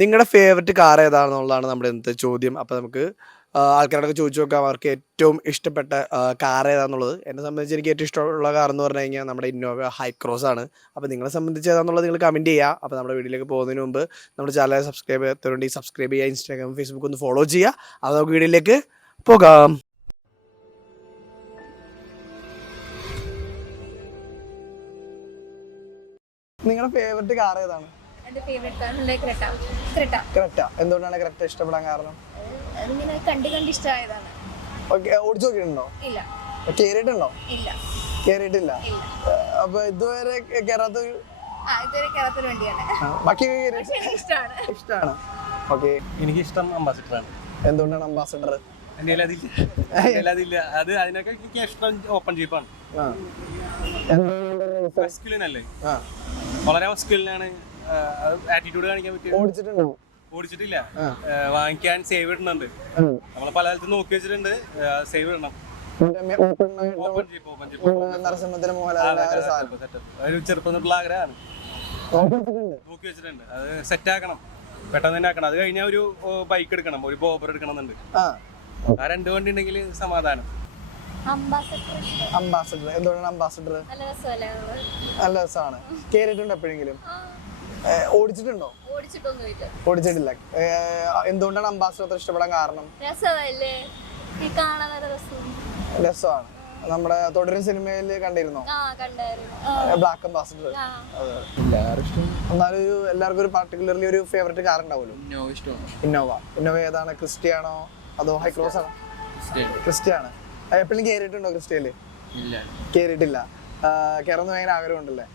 നിങ്ങളുടെ favourite car ഏതാണെന്നുള്ളതാണ് നമ്മുടെ ഇന്നത്തെ ചോദ്യം. അപ്പോൾ നമുക്ക് ആൾക്കാരോടൊക്കെ ചോദിച്ചു നോക്കാം അവർക്ക് ഏറ്റവും ഇഷ്ടപ്പെട്ട കാർ ഏതാണെന്നുള്ളത്. എന്നെ സംബന്ധിച്ച് എനിക്ക് ഏറ്റവും ഇഷ്ടമുള്ള കാർ എന്ന് പറഞ്ഞു കഴിഞ്ഞാൽ നമ്മുടെ ഇന്നോവ ഹൈക്രോസ് ആണ്. അപ്പോൾ നിങ്ങളെ സംബന്ധിച്ച് ഏതാണെന്നുള്ളത് നിങ്ങൾ കമൻറ്റ് ചെയ്യുക. അപ്പോൾ നമ്മുടെ വീഡിയോയിലേക്ക് പോകുന്നതിന് മുമ്പ് നമ്മുടെ ചാനൽ സബ്സ്ക്രൈബ് ചെയ്യാത്തവരുണ്ടെങ്കിൽ സബ്സ്ക്രൈബ് ചെയ്യുക, ഇൻസ്റ്റാഗ്രാം ഫേസ്ബുക്ക് ഒന്ന് ഫോളോ ചെയ്യുക. അപ്പോൾ നമുക്ക് വീഡിയോയിലേക്ക് പോകാം. നിങ്ങളുടെ ഫേവററ്റ് കാർ ഏതാണ്? ക്രെറ്റ. എന്തുകൊണ്ടാണ് ക്രെറ്റ ഇഷ്ടപ്പെടാൻ കാരണം? ഓടിച്ചു നോക്കിയിട്ടുണ്ടോ? കേറിയിട്ടുണ്ടോ? കേറിയിട്ടില്ല. അപ്പൊ ഇതുവരെ കേറാത്ത ഇഷ്ടമാണ്. ഓക്കെ, എനിക്ക് ഇഷ്ടം അംബാസിഡർ ആണ്. എന്തുകൊണ്ടാണ് അംബാസിഡർ? അത് അതിനൊക്കെ എനിക്ക് ഇഷ്ടം ഓപ്പൺ ജീപ്പാണ്. മസ്കുലിനല്ലേ, വളരെ മസ്കുലിനാണ്. ആറ്റിറ്റ്യൂഡ് കാണിക്കാൻ പറ്റും. ഓടിച്ചിട്ടില്ല, വാങ്ങിക്കാൻ സേവ് ഇടുന്നുണ്ട്. നമ്മളെ പല കാലത്ത് നോക്കി വെച്ചിട്ടുണ്ട്, സേവ് ഇടണം. ഒരു ചെറുപ്പം തൊട്ടുള്ള ആഗ്രഹമാണ്, നോക്കി വെച്ചിട്ടുണ്ട്. അത് സെറ്റ് ആക്കണം, പെട്ടെന്ന് തന്നെ ആക്കണം. അത് കഴിഞ്ഞാൽ ഒരു ബൈക്ക് എടുക്കണം, ഒരു ബോബർ എടുക്കണം എന്നുണ്ട്. ആ രണ്ട് വണ്ടി ഉണ്ടെങ്കിൽ സമാധാനം. അംബാസിഡർ. എന്തുകൊണ്ടാണ് അംബാസിഡർ? നല്ല രസമാണ്. കേറിയിട്ടുണ്ടോ എപ്പോഴെങ്കിലും? ഓടിച്ചിട്ടുണ്ടോ? ഓടിച്ചിട്ടില്ല. എന്തുകൊണ്ടാണ് അംബാസിഡർ അത്ര ഇഷ്ടപ്പെടാൻ കാരണം? രസമാണ്. നമ്മുടെ തുടരും സിനിമയിൽ കണ്ടിരുന്നോ ബ്ലാക്ക് അംബാസിഡർ? എന്നാലും എല്ലാവർക്കും ഒരു പർട്ടിക്കുലർലി ഒരു ഫേവറേറ്റ് കാർ ഉണ്ടാവുമല്ലോ. ഇന്നോവ ഏതാണ്? ക്രിസ്റ്റയാണോ അതോ ഹൈക്രോസ് ആണോ? ക്രിസ്റ്റയാണ്. എപ്പോഴും കേറിയിട്ടുണ്ടോ ക്രിസ്റ്റയില്? കേറിയിട്ടില്ല. കേറുന്ന ഭയങ്കര ആഗ്രഹം ഉണ്ടല്ലേ?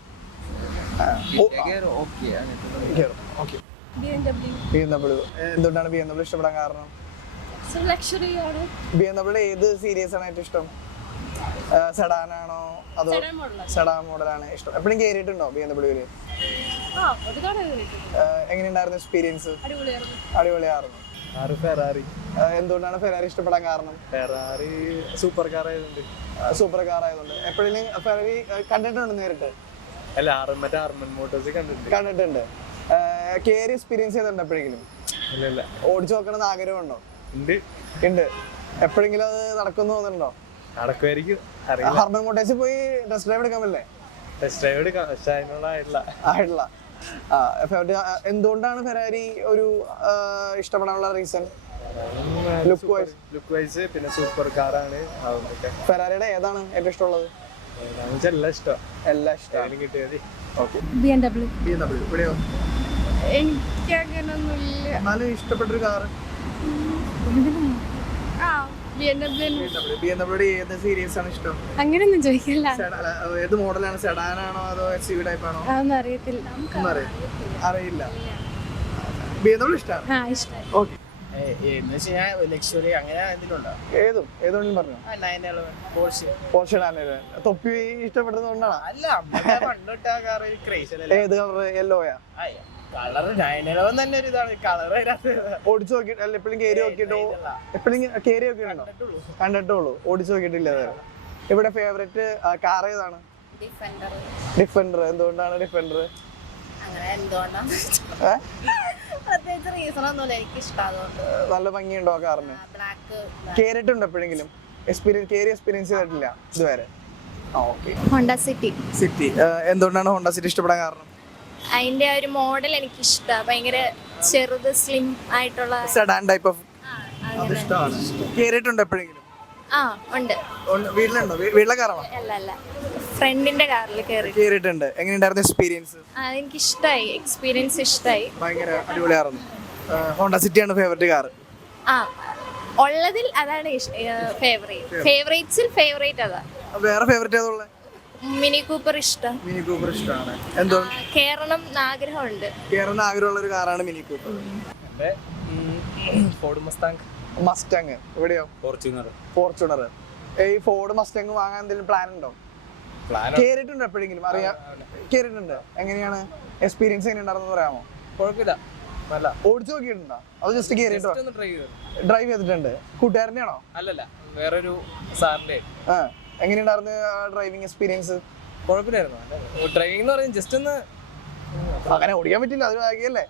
എന്തുകൊണ്ടാണ് BMW ഇഷ്ടപ്പെടാൻ കാരണം? BMW ഏത് സീരീസ് ആണ് ഏറ്റവും ഇഷ്ടം? സെഡാൻ ആണോ അതോ സെഡാൻ മോഡലാണ് ഇഷ്ടം? എപ്പോഴും കേറിയിട്ടുണ്ടോ BMW-ല്? എങ്ങനെയുണ്ടായിരുന്നു എക്സ്പീരിയൻസ്? അടിപൊളിയായിരുന്നു. ഫെറാറി. എന്തുകൊണ്ടാണ് ഫെറാറി ഇഷ്ടപ്പെടാൻ കാരണം? ഫെറാറി സൂപ്പർ കാർ ആയതുകൊണ്ട്. എപ്പോഴെങ്കിലും ഫെറാറി കണ്ടിട്ടുണ്ടോ നേരിട്ട്? അല്ല, ആർമൻ മോട്ടോഴ്സ് കണ്ടിട്ടുണ്ട്. കേറി എക്സ്പീരിയൻസ് ചെയ്തിട്ടുണ്ട് എപ്പോഴെങ്കിലും? ഇല്ല. ഓടിച്ചു നോക്കണമെന്ന് ആഗ്രഹമുണ്ടോ? ഉണ്ട്. എപ്പോഴെങ്കിലും അത് നടക്കുമെന്ന് തോന്നുന്നുണ്ടോ? നടക്കുമായിരിക്കും. ഹർമൻ മോട്ടോഴ്സിൽ പോയി ടെസ്റ്റ് ഡ്രൈവ് എടുക്കാൻ പറ്റില്ലേ? ടെസ്റ്റ് ഡ്രൈവ് എടുക്കാം, പക്ഷെ ആയിട്ടില്ല. എന്തുകൊണ്ടാണ് ഫെറാരി ഒരു ഇഷ്ടപ്പെടാനുള്ള റീസൺ? ലുക്ക് വൈസ്, പിന്നെ സൂപ്പർ കാറാണ്. ഫെറാരിയുടെ ഏതാണ് ഏറ്റവും ഇഷ്ടമുള്ളത്? എല്ലാം ഇഷ്ടം കിട്ടിയത്. എന്നാലും ഇഷ്ടപ്പെട്ടൊരു കാറ് BMW ഏത് സീരീസ് ആണ് ഇഷ്ടം? അങ്ങനെയൊന്നും ചോദിക്കില്ല. ഏത് മോഡലാണ്? സെഡാനാണോ അതോ SUV ടൈപ്പ് ആണോ? അറിയില്ല. BMW ഇഷ്ടമാണ്. ഓക്കെ. ലക്ഷറി അങ്ങനെ ഏതും പറഞ്ഞു. പോർഷെ 911. തൊപ്പി ഇഷ്ടപ്പെട്ടതുകൊണ്ടാണ്? ഏത് കളർ? യെല്ലോയാ? കളർ 911 തന്നെ ഒരു ഇതാണ്. കളർ ഓടിച്ചു നോക്കിട്ട് അല്ല, എപ്പോഴും കേറി നോക്കിട്ടോ? എപ്പോഴും കേറി നോക്കിയിട്ടുണ്ടോ? കണ്ടിട്ടുള്ളൂ, ഓടിച്ചു നോക്കിയിട്ടില്ല. ഇവിടെ ഫേവറേറ്റ് കാർ ഏതാണ്? ഡിഫൻഡർ. എന്തുകൊണ്ടാണ് ഡിഫൻഡർ? നല്ല ഭംഗിയുണ്ടോ ആ കാറിന്? കേറിയിട്ടുണ്ടോ എപ്പോഴെങ്കിലും? എക്സ്പീരിയൻസ് ചെയ്തിട്ടില്ല ഇതുവരെ. Honda city. എന്തുകൊണ്ടാണ് ഹോണ്ട സിറ്റി ഇഷ്ടപ്പെടാൻ കാരണം? അതിന്റെ ഒരു മോഡൽ എനിക്ക് ഇഷ്ടമാണ്. ഭയങ്കര ചെറുത് സ്ലിം ആയിട്ടുള്ള സെഡാൻ ടൈപ്പ് ഓഫ്. അത് ഇഷ്ടമാണ്. കേറിയിട്ടുണ്ടോ എപ്പോഴെങ്കിലും? ഉണ്ട്. വീട്ടിലുണ്ടോ? വീട്ടിലെ കാറാണോ? അല്ല, ഫ്രണ്ടിന്റെ കാറിൽ കേറിയിട്ടുണ്ട്. എങ്ങനെയുണ്ടായിരുന്നു എക്സ്പീരിയൻസ്? എനിക്ക് ഇഷ്ടമായി. എക്സ്പീരിയൻസ് ഇഷ്ടമായി. ഭയങ്കര അടിപൊളിയായിരുന്നു. ഹോണ്ട സിറ്റിയാണ് ഫേവറേറ്റ് കാർ? ഉള്ളതിൽ അതാണ് ഫേവറേറ്റ്സിൽ ഫേവറേറ്റ് അതാ. വേറെ ഫേവറേറ്റ് ഏതുള്ള? മിനി കൂപ്പർ ഇഷ്ടമാണ്. കേറണം ആഗ്രഹമുണ്ട്. കേറുന്ന ആഗ്രഹമുള്ള ഒരു കാറാണ് മിനി കൂപ്പർ. Ford Mustang. എവിടെയോ? ഫോർച്യൂണർ. ഈ ഫോർഡ് മസ്റ്റാങ് വാങ്ങാൻ എന്തെങ്കിലും പ്ലാൻ ഉണ്ടോ? കേറിയിട്ടുണ്ടോ എപ്പോഴെങ്കിലും? കേറിയിട്ടുണ്ട്. എങ്ങനെയാണ് എക്സ്പീരിയൻസ്? എങ്ങനെയുണ്ടായിരുന്നു പറയാമോ? കുഴപ്പമില്ല. ഓടിച്ചു നോക്കിയിട്ടുണ്ടോ അതോ ജസ്റ്റ് കേറിയിട്ടോ? ഡ്രൈവ് ചെയ്തിട്ടുണ്ട്. കൂട്ടുകാരൻ്റെ ആണോ? അല്ലല്ല, വേറൊരു സാറിന്റെ. എങ്ങനെയുണ്ടായിരുന്നു ഡ്രൈവിംഗ് എക്സ്പീരിയൻസ്? കുഴപ്പമില്ലായിരുന്നു. ഡ്രൈവിംഗ് എന്ന് പറയുന്നത് ജസ്റ്റ് ഒന്ന് അങ്ങനെ ഓടിക്കാൻ പറ്റില്ല, അതൊരു ഭാഗ്യല്ലേ?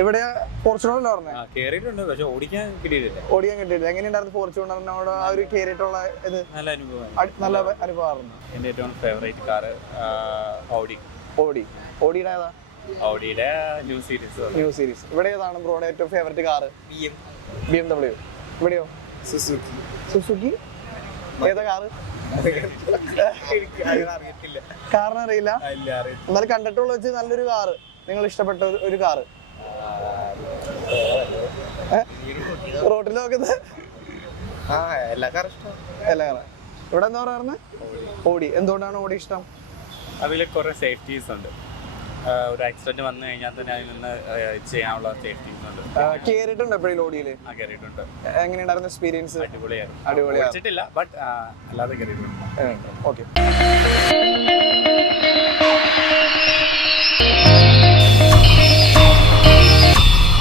എവിടെയാ ഫോർച്യൂണറിന്റെ പറഞ്ഞത്? കേറിയിട്ടുണ്ട്, പക്ഷെ ഓടിക്കാൻ കിട്ടിയിട്ടില്ല. ഓടിക്കാൻ കിട്ടിയില്ല. എങ്ങനെയുണ്ടായിരുന്നു ഫോർച്യൂണറിനോട് ആ ഒരു കേറിയിട്ടുള്ള ഇത്? നല്ല അനുഭവം. നല്ല അനുഭവമായിരുന്നു. എൻ്റെ ഏറ്റവും ഫേവറേറ്റ് കാറ് ഓഡിയുടെ ന്യൂ സീരീസ്. ഇവിടെ ഏതാണ് ബ്രോയുടെ ഏറ്റവും ഫേവറേറ്റ് കാറ്? BMW. ഇവിടെയോ? സുസുക്കി. ഏതാ കാറ്? കാറിന് അറിയില്ല. എന്നാലും കണ്ടിട്ടുള്ള വെച്ച് നല്ലൊരു കാറ്, നിങ്ങൾ ഇഷ്ടപ്പെട്ട ഒരു കാറ് റോട്ടിൽ നോക്കുന്നത്? എല്ലാ കാറും ഇഷ്ടം. എല്ലാ കാറും. ഇവിടെ എന്താ പറയുന്നത്? ഓടി. എന്തുകൊണ്ടാണ് ഓടി ഇഷ്ടം? അതിൽ കുറെ സേഫ്റ്റീസ് ഉണ്ട്. ഒരു ആക്സിഡന്റ് വന്നു കഴിഞ്ഞാൽ തന്നെ അതിൽ നിന്ന് ചെയ്യാനുള്ള സേഫ്റ്റീസ് ഉണ്ട്. കേറിയിട്ടുണ്ട് എപ്പോഴും ഓടിയില്? കയറിയിട്ടുണ്ട്. എങ്ങനെയുണ്ടായിരുന്നു എക്സ്പീരിയൻസ്? അടിപൊളിയായിരുന്നു. ഓടിച്ചിട്ടില്ല, ബട്ട് അല്ലാതെ കയറിയിട്ടുണ്ട്. ഓക്കെ.